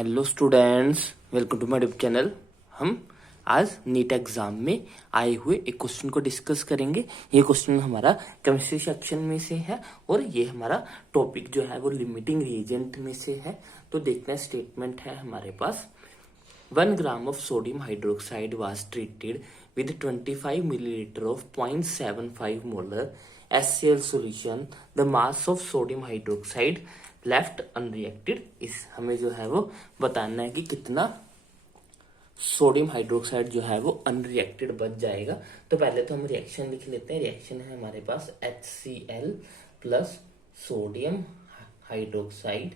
Hello students, welcome to my YouTube channel. हम आज NEET exam में आए हुए एक क्वेश्चन को डिस्कस करेंगे। ये क्वेश्चन हमारा केमिस्ट्री सेक्शन में से है और ये हमारा टॉपिक जो है वो लिमिटिंग रिएजेंट में से है। तो देखते हैं, स्टेटमेंट है हमारे पास 1 gram of sodium hydroxide was treated with 25 milliliter of 0.75 molar HCl solution. The mass of sodium hydroxide left unreacted is हमें जो है वो बताना है कि कितना सोडियम हाइड्रोक्साइड जो है वो अनरिएक्टेड बच जाएगा। तो पहले तो हम रिएक्शन लिख लेते हैं। रिएक्शन है हमारे पास HCl plus sodium hydroxide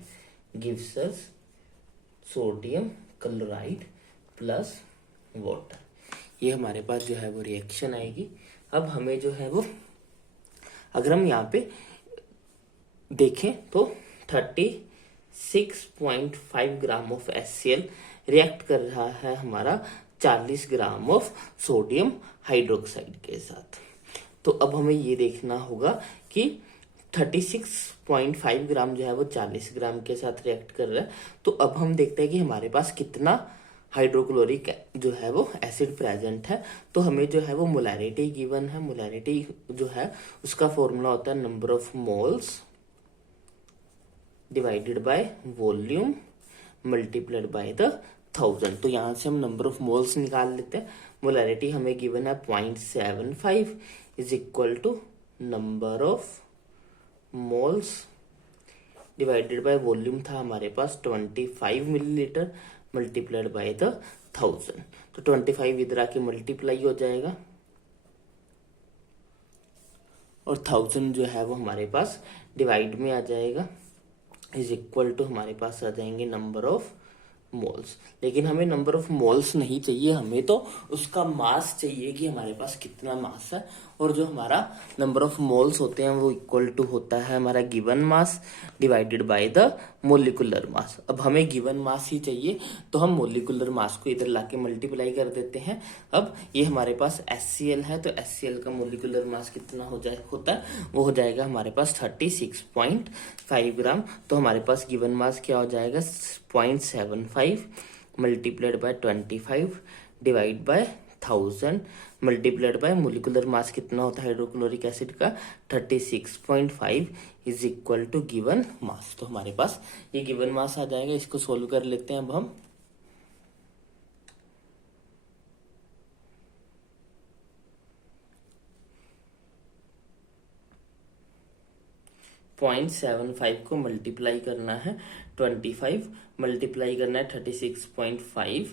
gives us sodium chloride plus water. ये हमारे पास जो है वो रिएक्शन आएगी। अब हमें जो है वो, अगर हम यहाँ पे देखें तो 36.5 ग्राम ऑफ HCl रिएक्ट कर रहा है हमारा 40 ग्राम ऑफ सोडियम हाइड्रोक्साइड के साथ। तो अब हमें ये देखना होगा कि 36.5 ग्राम जो है वो 40 ग्राम के साथ रिएक्ट कर रहा है। तो अब हम देखते हैं कि हमारे पास कितना हाइड्रोक्लोरिक जो है वो एसिड प्रेजेंट है। तो हमें जो है वो मोलैरिटी गिवन है। मोलैरिटी जो है उसका फॉर्मूला होता है number of moles divided by volume multiplied by the 1000। तो यहाँ से हम नंबर ऑफ मोल्स निकाल लेते हैं। मोलैरिटी हमें गिवन है 0.75 is equal to number of moles divided by volume था हमारे पास 25 मिलीलीटर मल्टीप्लाइड बाय द 1000। तो 25 इधर आके मल्टीप्लाई हो जाएगा और 1000 जो है वो हमारे पास डिवाइड में आ जाएगा, इज इक्वल टू हमारे पास आ जाएंगे नंबर ऑफ मोल्स। लेकिन हमें नंबर ऑफ मोल्स नहीं चाहिए, हमें तो उसका मास चाहिए कि हमारे पास कितना मास है। और जो हमारा नंबर ऑफ मोल्स होते हैं वो इक्वल टू होता है हमारा given mass divided by the molecular mass. अब हमें गिवन मास ही चाहिए तो हम मोलिकुलर मास को इधर लाके मल्टीप्लाई कर देते हैं। अब ये हमारे पास HCl है तो HCl का मोलिकुलर मास कितना होता है वो हो जाएगा हमारे पास 36.5 ग्राम। तो हमारे पास गिवन मास क्या हो जाएगा 0.75 multiplied by 25 divide by 1000 multiplied by molecular mass कितना होता है हाइड्रोक्लोरिक एसिड का 36.5 is equal to given mass. तो हमारे पास ये गिवन मास आ जाएगा। इसको सोल्व कर लेते हैं अब हम। पॉइंट 75 को मल्टीप्लाई करना है 25 मल्टीप्लाई करना है 36.5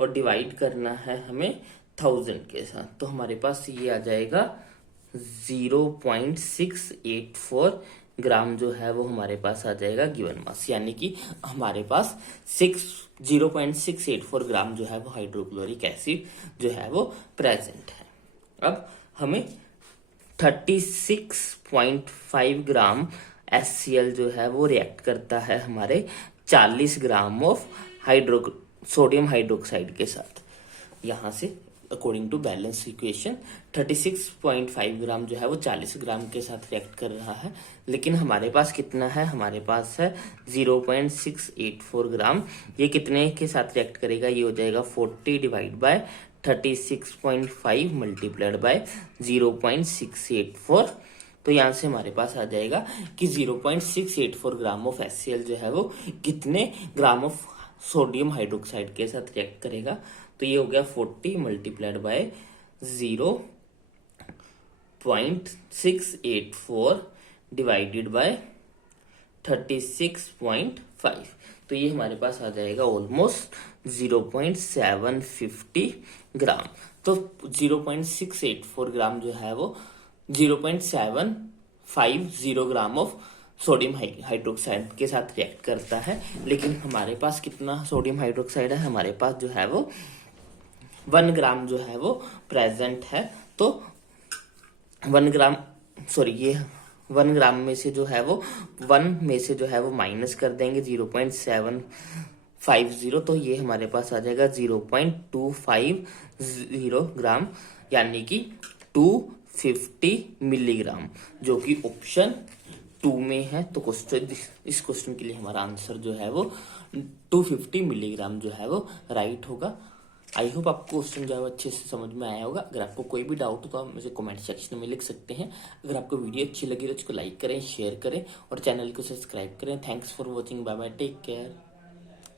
और डिवाइड करना है हमें 1000 के साथ। तो हमारे पास ये आ जाएगा 0.684 ग्राम जो है वो हमारे पास आ जाएगा गिवन मास। यानी कि हमारे पास 0.684 ग्राम जो है वो हाइड्रोक्लोरिक एसिड जो है वो प्रेजेंट है। अब हमें 36.5 ग्राम HCl जो है वो रिएक्ट करता है हमारे 40 ग्राम ऑफ सोडियम हाइड्रोक्साइड के साथ। यहाँ से अकॉर्डिंग टू बैलेंस इक्वेशन 36.5 ग्राम जो है वो 40 ग्राम के साथ रिएक्ट कर रहा है। लेकिन हमारे पास कितना है, हमारे पास है 0.684 ग्राम। ये कितने के साथ रिएक्ट करेगा, ये हो जाएगा 40 डिवाइड बाय 36.5 मल्टीप्लाइड बाय 0.684। तो यहाँ से हमारे पास आ जाएगा कि 0.684 ग्राम ऑफ HCl जो है वो कितने ग्राम ऑफ सोडियम हाइड्रोक्साइड के साथ रिएक्ट करेगा। तो ये हो गया 40 मल्टीप्लाइड बाय 0.684 डिवाइडेड बाय 36.5। तो ये हमारे पास आ जाएगा ऑलमोस्ट 0.750 ग्राम। तो 0.684 ग्राम जो है वो 0.750 ग्राम ऑफ सोडियम हाइड्रोक्साइड के साथ रिएक्ट करता है। लेकिन हमारे पास कितना सोडियम हाइड्रोक्साइड है, हमारे पास जो है वो 1 ग्राम जो है वो प्रेजेंट है। तो 1 ग्राम ये 1 ग्राम में से जो है वो 1 में से जो है वो माइनस कर देंगे 0.750। तो ये हमारे पास आ जाएगा 0.250 ग्राम, यानी कि 250 मिलीग्राम, जो कि ऑप्शन 2 में है, तो क्वेश्चन इस क्वेश्चन के लिए हमारा आंसर जो है वो 250 मिलीग्राम जो है वो राइट होगा। आई होप आपको क्वेश्चन जो है वो अच्छे से समझ में आया होगा। अगर आपको कोई भी डाउट हो तो आप मुझे कमेंट सेक्शन में लिख सकते हैं। अगर आपको वीडियो अच्छी लगी तो इसको लाइक करें, शेयर करें और चैनल को सब्सक्राइब करें। Thanks for watching, bye bye, take care.